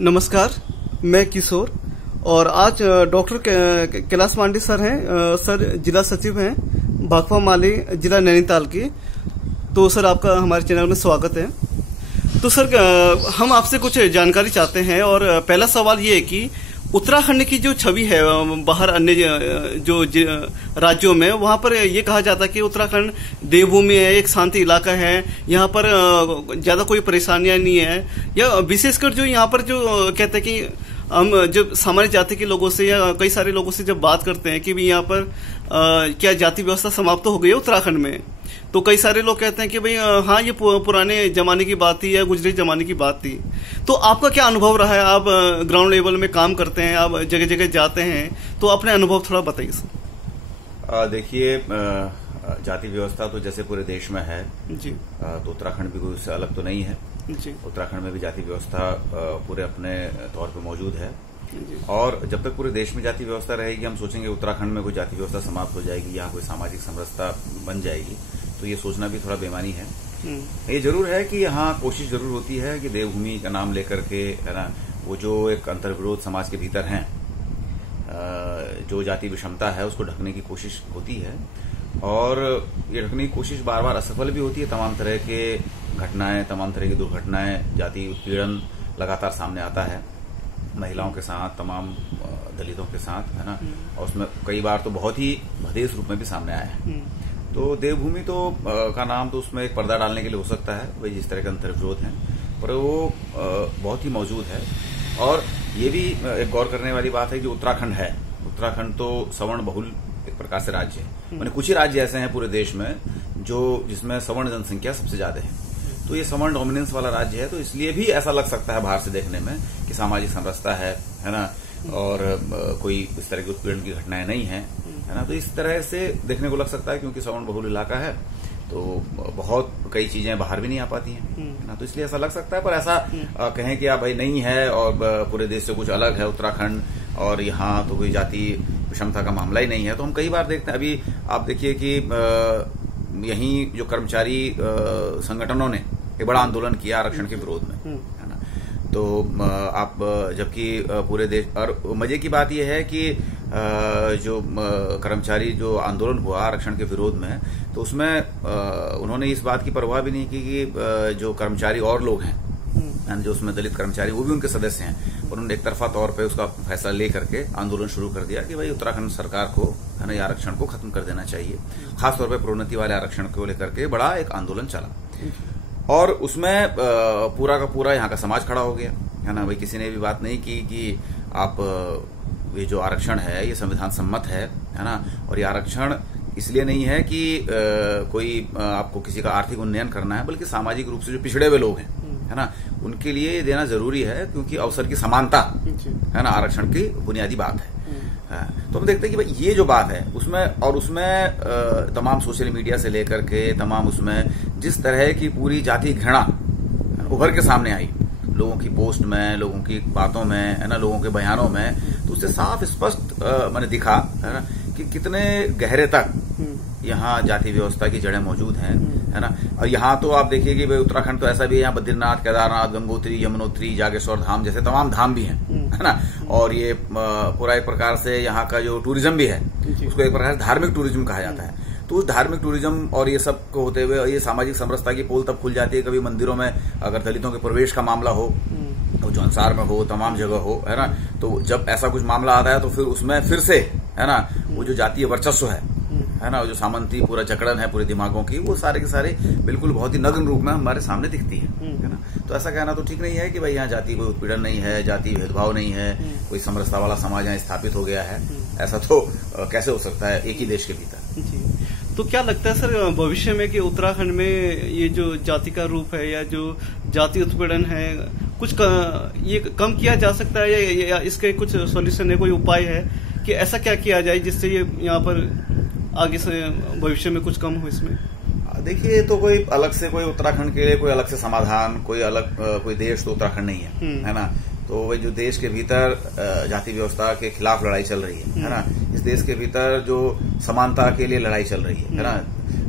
नमस्कार, मैं किशोर और आज डॉक्टर कैलाश पांडे सर हैं। सर जिला सचिव हैं भाकपा माली जिला नैनीताल की। तो सर आपका हमारे चैनल में स्वागत है। तो सर हम आपसे कुछ जानकारी चाहते हैं और पहला सवाल ये है कि उत्तराखंड की जो छवि है बाहर अन्य जो राज्यों में, वहां पर ये कहा जाता है कि उत्तराखंड देवभूमि है, एक शांति इलाका है, यहाँ पर ज्यादा कोई परेशानियां नहीं है। या विशेषकर जो यहाँ पर जो कहते हैं कि हम जब सामान्य जाति के लोगों से या कई सारे लोगों से जब बात करते हैं कि भी यहाँ पर क्या जाति व्यवस्था समाप्त हो गई है उत्तराखंड में, तो कई सारे लोग कहते हैं कि भाई हाँ ये पुराने जमाने की बात थी या गुजरे जमाने की बात थी। तो आपका क्या अनुभव रहा है? आप ग्राउंड लेवल में काम करते हैं, आप जगह जगह जाते हैं, तो अपने अनुभव थोड़ा बताइए सर। देखिए, जाति व्यवस्था तो जैसे पूरे देश में है जी, तो उत्तराखंड भी कोई उससे अलग तो नहीं है जी। उत्तराखंड में भी जाति व्यवस्था पूरे अपने तौर पे मौजूद है और जब तक पूरे देश में जाति व्यवस्था रहेगी, हम सोचेंगे उत्तराखंड में कोई जाति व्यवस्था समाप्त हो जाएगी, यहाँ कोई सामाजिक समरसता बन जाएगी, तो ये सोचना भी थोड़ा बेमानी है। ये जरूर है कि यहाँ कोशिश जरूर होती है कि देवभूमि का नाम लेकर के, है ना, वो जो एक अंतर्विरोध समाज के भीतर हैं, जो जाति विषमता है उसको ढकने की कोशिश होती है और ये ढकने की कोशिश बार बार असफल भी होती है। तमाम तरह के घटनाएं, तमाम तरह की दुर्घटनाएं, जाति उत्पीड़न लगातार सामने आता है महिलाओं के साथ, तमाम दलितों के साथ, है ना, और उसमें कई बार तो बहुत ही भदेश रूप में भी सामने आया है। तो देवभूमि तो का नाम तो उसमें एक पर्दा डालने के लिए हो सकता है, वही जिस तरह के अंतर्विरोध हैं, पर वो बहुत ही मौजूद है। और ये भी एक गौर करने वाली बात है कि उत्तराखंड है, उत्तराखंड तो सवर्ण बहुल एक प्रकार से राज्य है। मैंने कुछ ही राज्य ऐसे हैं पूरे देश में जो जिसमें सवर्ण जनसंख्या सबसे ज्यादा है, तो ये सवर्ण डोमिनेंस वाला राज्य है, तो इसलिए भी ऐसा लग सकता है बाहर से देखने में कि सामाजिक समरसता है ना, और कोई इस तरह की उत्पीड़न की घटनाएं नहीं है ना, तो इस तरह से देखने को लग सकता है क्योंकि सवर्ण बहुल इलाका है तो बहुत कई चीजें बाहर भी नहीं आ पाती हैं ना, तो इसलिए ऐसा लग सकता है। पर ऐसा कहें कि भाई नहीं है और पूरे देश से कुछ अलग है उत्तराखंड और यहाँ तो कोई जाति विषमता का मामला ही नहीं है, तो हम कई बार देखते हैं। अभी आप देखिए कि यहीं जो कर्मचारी संगठनों ने एक बड़ा आंदोलन किया आरक्षण के विरोध में, है ना, तो आप जबकि पूरे देश, और मजे की बात यह है कि जो कर्मचारी जो आंदोलन हुआ आरक्षण के विरोध में, तो उसमें उन्होंने इस बात की परवाह भी नहीं की कि जो कर्मचारी और लोग हैं जो उसमें दलित कर्मचारी वो भी उनके सदस्य हैं, उन्होंने एक तरफा तौर पे उसका फैसला ले करके आंदोलन शुरू कर दिया कि भाई उत्तराखंड सरकार को, है ना, आरक्षण को खत्म कर देना चाहिए। खासतौर पर प्रोन्नति वाले आरक्षण को लेकर के बड़ा एक आंदोलन चला और उसमें पूरा का पूरा यहाँ का समाज खड़ा हो गया, है ना। भाई किसी ने भी बात नहीं की कि आप ये जो आरक्षण है ये संविधान सम्मत है ना, और ये आरक्षण इसलिए नहीं है कि कोई आपको किसी का आर्थिक उन्नयन करना है, बल्कि सामाजिक रूप से जो पिछड़े हुए लोग हैं, है ना, उनके लिए ये देना जरूरी है क्योंकि अवसर की समानता, है ना, आरक्षण की बुनियादी बात है। तो हम देखते हैं कि भाई ये जो बात है उसमें तमाम सोशल मीडिया से लेकर के तमाम उसमें जिस तरह की पूरी जाति घृणा उभर के सामने आई लोगों की पोस्ट में, लोगों की बातों में, है ना, लोगों के बयानों में, तो उससे साफ स्पष्ट मैंने दिखा, है ना, कि कितने गहरे तक यहाँ जाति व्यवस्था की जड़ें मौजूद हैं, है ना। और यहाँ तो आप देखिए कि भाई उत्तराखंड तो ऐसा भी है, यहाँ बद्रीनाथ, केदारनाथ, गंगोत्री, यमुनोत्री, जागेश्वर धाम जैसे तमाम धाम भी हैं, है ना, और ये पूरा एक प्रकार से यहाँ का जो टूरिज्म भी है उसको एक प्रकार से धार्मिक टूरिज्म कहा जाता है। तो उस धार्मिक टूरिज्म और ये सब को होते हुए ये सामाजिक समरसता की पोल तब खुल जाती है कभी मंदिरों में अगर दलितों के प्रवेश का मामला हो, तो जो अंसार में हो, तमाम जगह हो, है ना, तो जब ऐसा कुछ मामला आता है तो फिर उसमें फिर से, है ना, वो जो जातीय वर्चस्व है ना, जो सामंती पूरा जकड़न है पूरे दिमागों की, वो सारे के सारे बिल्कुल बहुत ही नग्न रूप में हमारे सामने दिखती है ना। तो ऐसा कहना तो ठीक नहीं है कि भाई यहाँ जाति कोई उत्पीड़न नहीं है, जाति भेदभाव नहीं है, कोई समरसता वाला समाज यहाँ स्थापित हो गया है, ऐसा तो कैसे हो सकता है एक ही देश के भीतर। तो क्या लगता है सर भविष्य में कि उत्तराखंड में ये जो जाति का रूप है या जो जाति उत्पीड़न है कुछ ये कम किया जा सकता है या इसके कुछ सॉल्यूशन है, कोई उपाय है कि ऐसा क्या किया जाए जिससे ये यहाँ पर आगे से भविष्य में कुछ कम हो इसमें? देखिए, तो कोई अलग से कोई उत्तराखंड के लिए कोई अलग से समाधान, कोई अलग कोई देश तो उत्तराखंड नहीं है ना। तो वही जो देश के भीतर जाति व्यवस्था के खिलाफ लड़ाई चल रही है ना, इस देश के भीतर जो समानता के लिए लड़ाई चल रही है ना,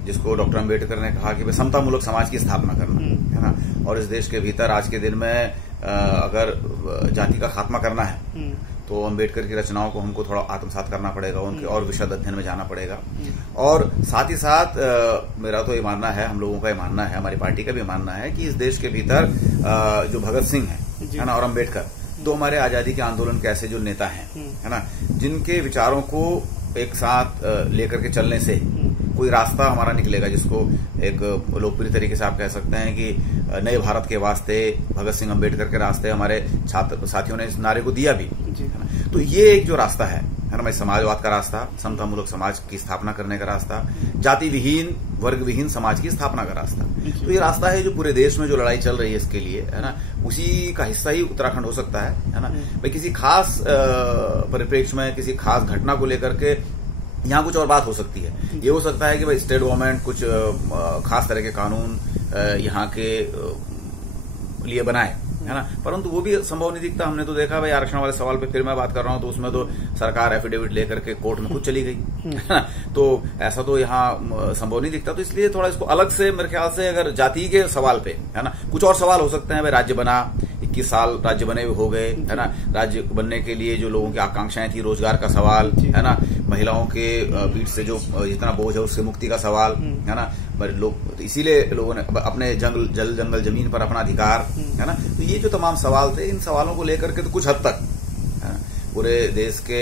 जिसको डॉक्टर अम्बेडकर ने कहा कि समतामूलक समाज की स्थापना करना, है ना, और इस देश के भीतर आज के दिन में अगर जाति का खात्मा करना है तो अम्बेडकर की रचनाओं को हमको थोड़ा आत्मसात करना पड़ेगा, उनके और विशद अध्ययन में जाना पड़ेगा। और साथ ही साथ मेरा तो ये मानना है, हम लोगों का ये मानना है, हमारी पार्टी का भी मानना है कि इस देश के भीतर जो भगत सिंह है ना, और अम्बेडकर, तो हमारे आजादी के आंदोलन के ऐसे जो नेता हैं, है ना, जिनके विचारों को एक साथ लेकर के चलने से कोई रास्ता हमारा निकलेगा, जिसको एक लोकप्रिय तरीके से आप कह सकते हैं कि नए भारत के वास्ते भगत सिंह अम्बेडकर के रास्ते हमारे छात्र साथियों ने इस नारे को दिया भी, है ना। तो ये एक जो रास्ता है ना, समाजवाद का रास्ता, समतामूलक समाज की स्थापना करने का रास्ता, जाति विहीन वर्ग विहीन समाज की स्थापना का रास्ता, तो ये रास्ता है जो पूरे देश में जो लड़ाई चल रही है इसके लिए, है ना, उसी का हिस्सा ही उत्तराखंड हो सकता है ना। भाई किसी खास परिप्रेक्ष्य में किसी खास घटना को लेकर के यहाँ कुछ और बात हो सकती है। ये हो सकता है कि भाई स्टेट गवर्नमेंट कुछ खास तरह के कानून यहाँ के लिए बनाए, है ना, परंतु वो भी संभव नहीं दिखता। हमने तो देखा भाई आरक्षण वाले सवाल पे फिर मैं बात कर रहा हूं, तो उसमें तो सरकार एफिडेविट लेकर के कोर्ट में खुद चली गई, है ना, तो ऐसा तो यहाँ संभव नहीं दिखता। तो इसलिए थोड़ा इसको अलग से मेरे ख्याल से, अगर जाति के सवाल पे, है ना, कुछ और सवाल हो सकते हैं। भाई राज्य बना, 21 साल राज्य बने हुए हो गए, है ना, राज्य बनने के लिए जो लोगों की आकांक्षाएं थी, रोजगार का सवाल, है ना, महिलाओं के पीठ से जो जितना बोझ है उससे मुक्ति का सवाल, है ना, लोग, तो इसीलिए लोगों ने अपने जंगल जमीन पर अपना अधिकार, है ना, तो ये जो तमाम सवाल थे, इन सवालों को लेकर के तो कुछ हद तक पूरे देश के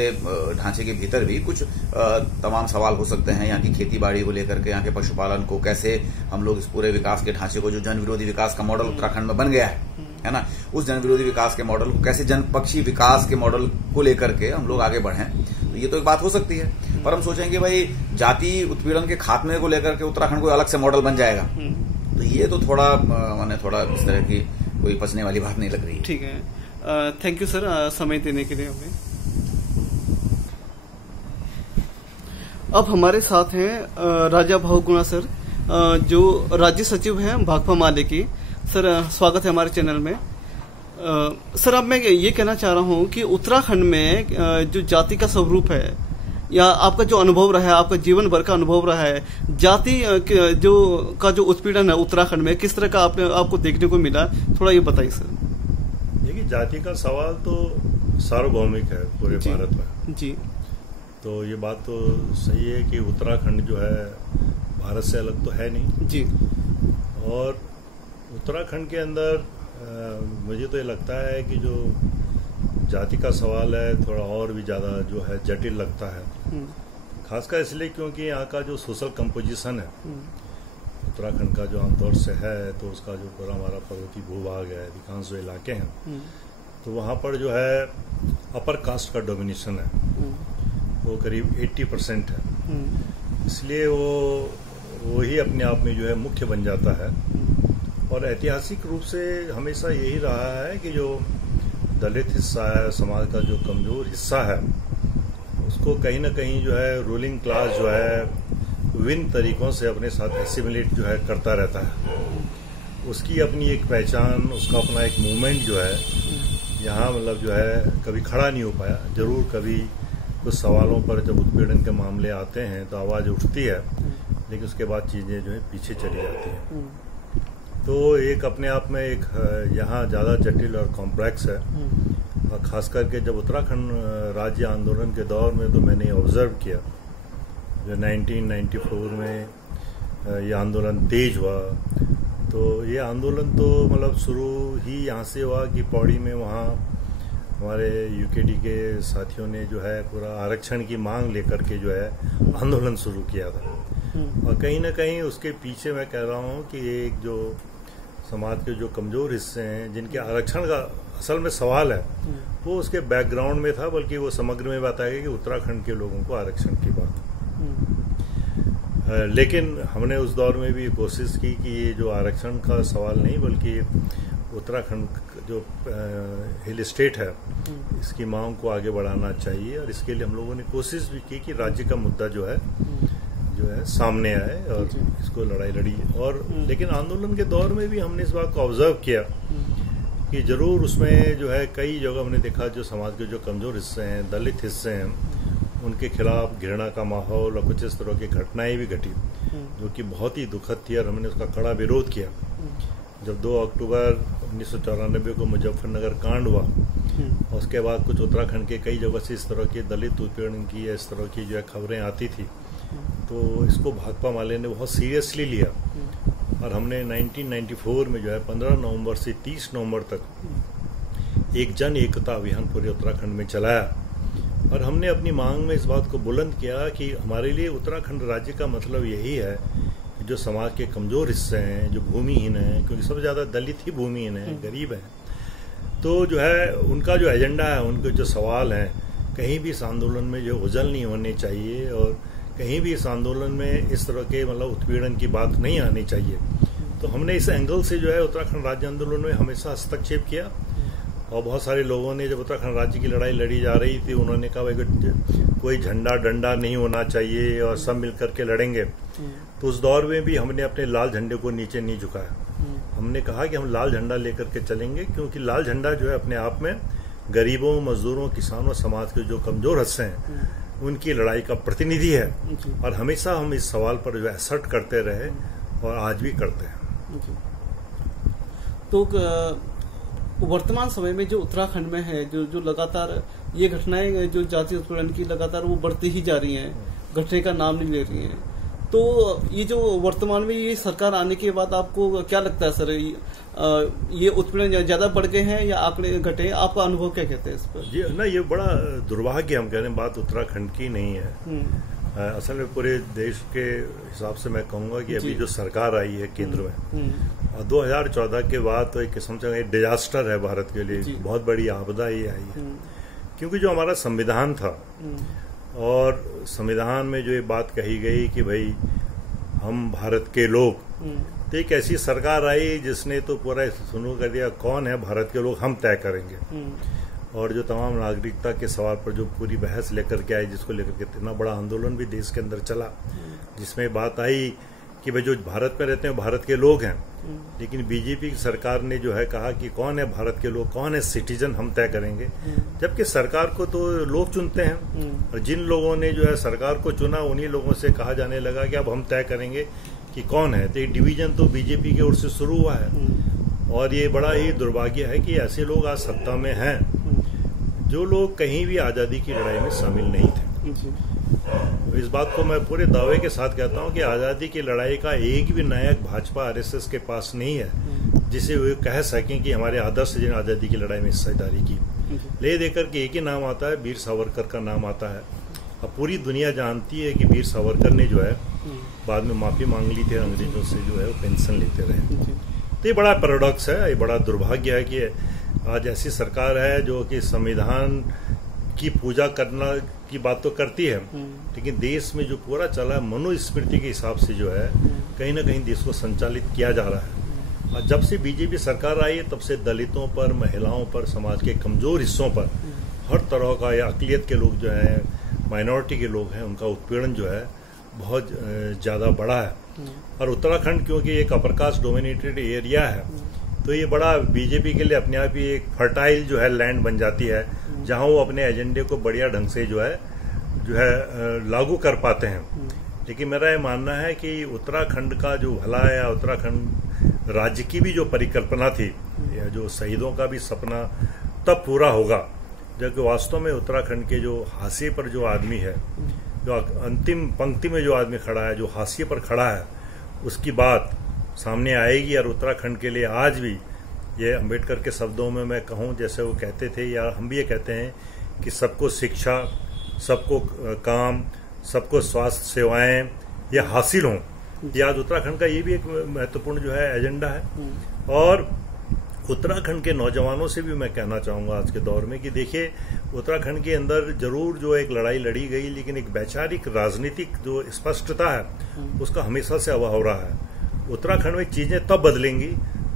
ढांचे के भीतर भी कुछ तमाम सवाल हो सकते हैं। यहाँ की खेती बाड़ी को लेकर के, यहाँ के पशुपालन को कैसे हम लोग इस पूरे विकास के ढांचे को, जो जन विरोधी विकास का मॉडल उत्तराखंड में बन गया है ना, उस जन विरोधी विकास के मॉडल को कैसे जनपक्षी विकास के मॉडल को लेकर के हम लोग आगे बढ़ें, तो ये तो एक बात हो सकती है। पर हम सोचेंगे भाई जाति उत्पीड़न के खात्मे को लेकर के उत्तराखंड को अलग से मॉडल बन जाएगा, तो ये तो थोड़ा मैंने थोड़ा इस तरह की कोई पचने वाली बात नहीं लग रही। ठीक है, थैंक यू सर समय देने के लिए हमें। अब हमारे साथ हैं राजा बहुगुणा सर, जो राज्य सचिव हैं भाकपा माले की। सर स्वागत है हमारे चैनल में। सर अब मैं ये कहना चाह रहा हूँ कि उत्तराखंड में जो जाति का स्वरूप है, या आपका जो अनुभव रहा है, आपका जीवन भर का अनुभव रहा है, जाति जो उत्पीड़न है उत्तराखंड में किस तरह का आपको देखने को मिला, थोड़ा ये बताइए सर। देखिए, जाति का सवाल तो सार्वभौमिक है पूरे भारत में जी, तो ये बात तो सही है कि उत्तराखंड जो है भारत से अलग तो है नहीं जी, और उत्तराखंड के अंदर मुझे तो ये लगता है कि जो जाति का सवाल है थोड़ा और भी ज़्यादा जो है जटिल लगता है, खासकर इसलिए क्योंकि यहाँ का जो सोशल कंपोजिशन है उत्तराखंड का जो आमतौर से है, तो उसका जो पूरा हमारा पर्वतीय भूभाग है, अधिकांश जो इलाके हैं, तो वहाँ पर जो है अपर कास्ट का डोमिनेशन है, वो करीब 80% है। इसलिए वो ही अपने आप में जो है मुख्य बन जाता है। और ऐतिहासिक रूप से हमेशा यही रहा है कि जो दलित हिस्सा है, समाज का जो कमजोर हिस्सा है, उसको कहीं ना कहीं जो है रूलिंग क्लास जो है विभिन्न तरीकों से अपने साथ एसिमिलेट जो है करता रहता है। उसकी अपनी एक पहचान, उसका अपना एक मूवमेंट जो है यहाँ मतलब जो है कभी खड़ा नहीं हो पाया। जरूर कभी कुछ सवालों पर जब उत्पीड़न के मामले आते हैं तो आवाज़ उठती है, लेकिन उसके बाद चीज़ें जो है पीछे चली जाती हैं। तो एक अपने आप में एक यहाँ ज़्यादा जटिल और कॉम्प्लेक्स है। और ख़ास करके जब उत्तराखंड राज्य आंदोलन के दौर में तो मैंने ऑब्जर्व किया, जो 1994 में ये आंदोलन तेज हुआ, तो ये आंदोलन तो मतलब शुरू ही यहाँ से हुआ कि पौड़ी में वहाँ हमारे यूकेडी के साथियों ने जो है पूरा आरक्षण की मांग लेकर के जो है आंदोलन शुरू किया था। और कहीं ना कहीं उसके पीछे मैं कह रहा हूँ कि एक जो समाज के जो कमजोर हिस्से हैं, जिनके आरक्षण का असल में सवाल है, वो उसके बैकग्राउंड में था, बल्कि वो समग्र में बताया गया कि उत्तराखंड के लोगों को आरक्षण की बात। लेकिन हमने उस दौर में भी कोशिश की कि ये जो आरक्षण का सवाल नहीं, बल्कि उत्तराखंड जो हिल स्टेट है, इसकी मांग को आगे बढ़ाना चाहिए। और इसके लिए हम लोगों ने कोशिश भी की कि राज्य का मुद्दा जो है सामने आए और इसको लड़ाई लड़ी। और लेकिन आंदोलन के दौर में भी हमने इस बात को ऑब्जर्व किया कि जरूर उसमें जो है कई जगह हमने देखा जो समाज के जो कमजोर हिस्से हैं, दलित हिस्से हैं, उनके खिलाफ घृणा का माहौल और कुछ इस तरह की घटनाएं भी घटी, जो कि बहुत ही दुखद थी और हमने उसका कड़ा विरोध किया। जब 2 अक्टूबर 1994 को मुजफ्फरनगर कांड हुआ, उसके बाद कुछ उत्तराखंड के कई जगह से इस तरह की दलित उत्पीड़न की, इस तरह की जो है खबरें आती थी, तो इसको भाकपा माले ने बहुत सीरियसली लिया और हमने 1994 में जो है 15 नवंबर से 30 नवंबर तक एक जन एकता अभियान पूरे उत्तराखंड में चलाया और हमने अपनी मांग में इस बात को बुलंद किया कि हमारे लिए उत्तराखंड राज्य का मतलब यही है कि जो समाज के कमजोर हिस्से हैं, जो भूमिहीन हैं, क्योंकि सबसे ज्यादा दलित ही भूमिहीन हैं, गरीब हैं, तो जो है उनका जो एजेंडा है, उनके जो सवाल हैं, कहीं भी इस आंदोलन में जो उजल नहीं होने चाहिए और कहीं भी इस आंदोलन में इस तरह के मतलब उत्पीड़न की बात नहीं आनी चाहिए। तो हमने इस एंगल से जो है उत्तराखंड राज्य आंदोलन में हमेशा हस्तक्षेप किया और बहुत सारे लोगों ने जब उत्तराखंड राज्य की लड़ाई लड़ी जा रही थी, उन्होंने कहा भाई कोई झंडा डंडा नहीं होना चाहिए और सब मिलकर के लड़ेंगे। तो उस दौर में भी हमने अपने लाल झंडे को नीचे नहीं झुकाया। हमने कहा कि हम लाल झंडा लेकर के चलेंगे, क्योंकि लाल झंडा जो है अपने आप में गरीबों, मजदूरों, किसानों, समाज के जो कमजोर हिस्से हैं उनकी लड़ाई का प्रतिनिधि है और हमेशा हम इस सवाल पर जो असर्ट करते रहे और आज भी करते हैं। तो वर्तमान समय में जो उत्तराखंड में है, जो लगातार ये घटनाएं जो जाति उत्पीड़न की लगातार वो बढ़ती ही जा रही हैं, घटने का नाम नहीं ले रही हैं, तो ये जो वर्तमान में ये सरकार आने के बाद आपको क्या लगता है सर, ये उत्पीड़न ज्यादा बढ़ गए हैं या आंकड़े घटे? आपका अनुभव क्या कहते हैं इस पर? जी ना, ये बड़ा दुर्भाग्य हम कह रहे हैं, बात उत्तराखंड की नहीं है। असल में पूरे देश के हिसाब से मैं कहूंगा कि अभी जो सरकार आई है केंद्र में और 2014 के बाद तो एक किस्म से एक डिजास्टर है भारत के लिए, बहुत बड़ी आपदा ही आई है। क्योंकि जो हमारा संविधान था और संविधान में जो ये बात कही गई कि भाई हम भारत के लोग, तो एक ऐसी सरकार आई जिसने तो पूरा शुरू कर दिया कौन है भारत के लोग, हम तय करेंगे। और जो तमाम नागरिकता के सवाल पर जो पूरी बहस लेकर के आई, जिसको लेकर के इतना बड़ा आंदोलन भी देश के अंदर चला, जिसमें बात आई कि भाई जो भारत में रहते हैं भारत के लोग हैं, लेकिन बीजेपी की सरकार ने जो है कहा कि कौन है भारत के लोग, कौन है सिटीजन, हम तय करेंगे। जबकि सरकार को तो लोग चुनते हैं और जिन लोगों ने जो है सरकार को चुना उन्हीं लोगों से कहा जाने लगा कि अब हम तय करेंगे कि कौन है। तो ये डिवीजन तो बीजेपी की ओर से शुरू हुआ है और ये बड़ा ही दुर्भाग्य है कि ऐसे लोग आज सत्ता में हैं जो लोग कहीं भी आजादी की लड़ाई में शामिल नहीं थे। इस बात को मैं पूरे दावे के साथ कहता हूं कि आजादी की लड़ाई का एक भी नायक भाजपा आरएसएस के पास नहीं है जिसे वे कह सकें कि हमारे आदर्श ने आजादी की लड़ाई में हिस्सेदारी की। ले देकर के एक ही नाम आता है, वीर सावरकर का नाम आता है। अब पूरी दुनिया जानती है कि वीर सावरकर ने जो है बाद में माफी मांग ली थी अंग्रेजों से, जो है वो पेंशन लेते रहे। तो ये बड़ा पैराडॉक्स है, ये बड़ा दुर्भाग्य है कि आज ऐसी सरकार है जो कि संविधान की पूजा करना की बात तो करती है, लेकिन देश में जो पूरा चला है मनुस्मृति के हिसाब से जो है कहीं ना कहीं देश को संचालित किया जा रहा है। और जब से बीजेपी सरकार आई है तब से दलितों पर, महिलाओं पर, समाज के कमजोर हिस्सों पर हर तरह का, या अकलियत के लोग जो है, माइनॉरिटी के लोग हैं, उनका उत्पीड़न जो है बहुत ज्यादा बड़ा है। और उत्तराखंड क्योंकि एक अपर कास्ट डोमिनेटेड एरिया है, तो ये बड़ा बीजेपी के लिए अपने आप ही एक फर्टाइल जो है लैंड बन जाती है, जहां वो अपने एजेंडे को बढ़िया ढंग से जो है लागू कर पाते हैं। लेकिन मेरा ये मानना है कि उत्तराखंड का जो भला है, या उत्तराखंड राज्य की भी जो परिकल्पना थी, या जो शहीदों का भी सपना तब पूरा होगा जबकि वास्तव में उत्तराखंड के जो हाशिए पर जो आदमी है, जो अंतिम पंक्ति में जो आदमी खड़ा है, जो हाशिए पर खड़ा है, उसकी बात सामने आएगी। और उत्तराखंड के लिए आज भी ये अम्बेडकर के शब्दों में मैं कहूं, जैसे वो कहते थे, या हम भी ये कहते हैं कि सबको शिक्षा, सबको काम, सबको स्वास्थ्य सेवाएं ये हासिल हों, ये आज उत्तराखंड का ये भी एक महत्वपूर्ण जो है एजेंडा है। और उत्तराखंड के नौजवानों से भी मैं कहना चाहूंगा आज के दौर में कि देखिए, उत्तराखंड के अंदर जरूर जो एक लड़ाई लड़ी गई, लेकिन एक वैचारिक राजनीतिक जो स्पष्टता है उसका हमेशा से अभाव रहा है। उत्तराखंड में चीजें तब बदलेंगी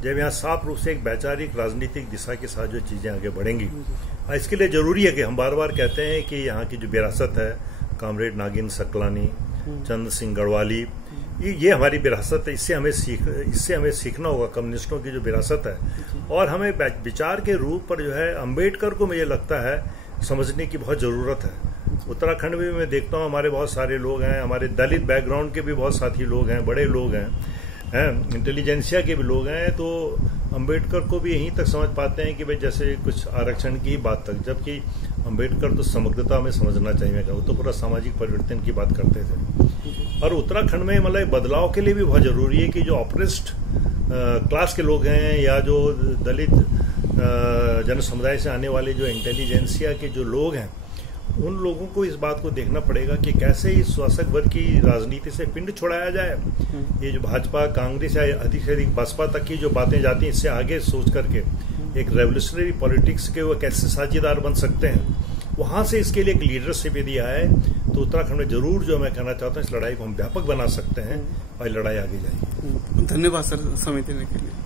जब यहाँ साफ रूप से एक वैचारिक राजनीतिक दिशा के साथ जो चीजें आगे बढ़ेंगी। इसके लिए जरूरी है कि हम बार बार कहते हैं कि यहाँ की जो विरासत है, कामरेड नागिन सकलानी, चंद्र सिंह गढ़वाली, ये हमारी विरासत है, इससे हमें सीखना होगा, कम्युनिस्टों की जो विरासत है। और हमें विचार के रूप पर जो है अम्बेडकर को मुझे लगता है समझने की बहुत जरूरत है। उत्तराखंड में मैं देखता हूँ हमारे बहुत सारे लोग हैं, हमारे दलित बैकग्राउंड के भी बहुत साथी लोग हैं, बड़े लोग हैं, हैं, इंटेलिजेंसिया के भी लोग हैं, तो अंबेडकर को भी यहीं तक समझ पाते हैं कि भाई जैसे कुछ आरक्षण की बात तक, जबकि अंबेडकर तो समग्रता में समझना चाहिए, वो तो पूरा सामाजिक परिवर्तन की बात करते थे। और उत्तराखंड में मतलब बदलाव के लिए भी बहुत जरूरी है कि जो ऑपरेस्ड क्लास के लोग हैं या जो दलित जन समुदाय से आने वाले जो इंटेलिजेंसिया के जो लोग हैं, उन लोगों को इस बात को देखना पड़ेगा कि कैसे इस शासक वर्ग की राजनीति से पिंड छुड़ाया जाए। ये जो भाजपा, कांग्रेस या अधिक से अधिक बसपा तक की जो बातें जाती हैं, इससे आगे सोच करके एक रेवोल्यूशनरी पॉलिटिक्स के वो कैसे साझेदार बन सकते हैं, वहां से इसके लिए एक लीडरशिप यदि आए तो उत्तराखंड में जरूर, जो मैं कहना चाहता हूँ, इस लड़ाई को हम व्यापक बना सकते हैं और लड़ाई आगे जाएगी। धन्यवाद सर समय देने के लिए।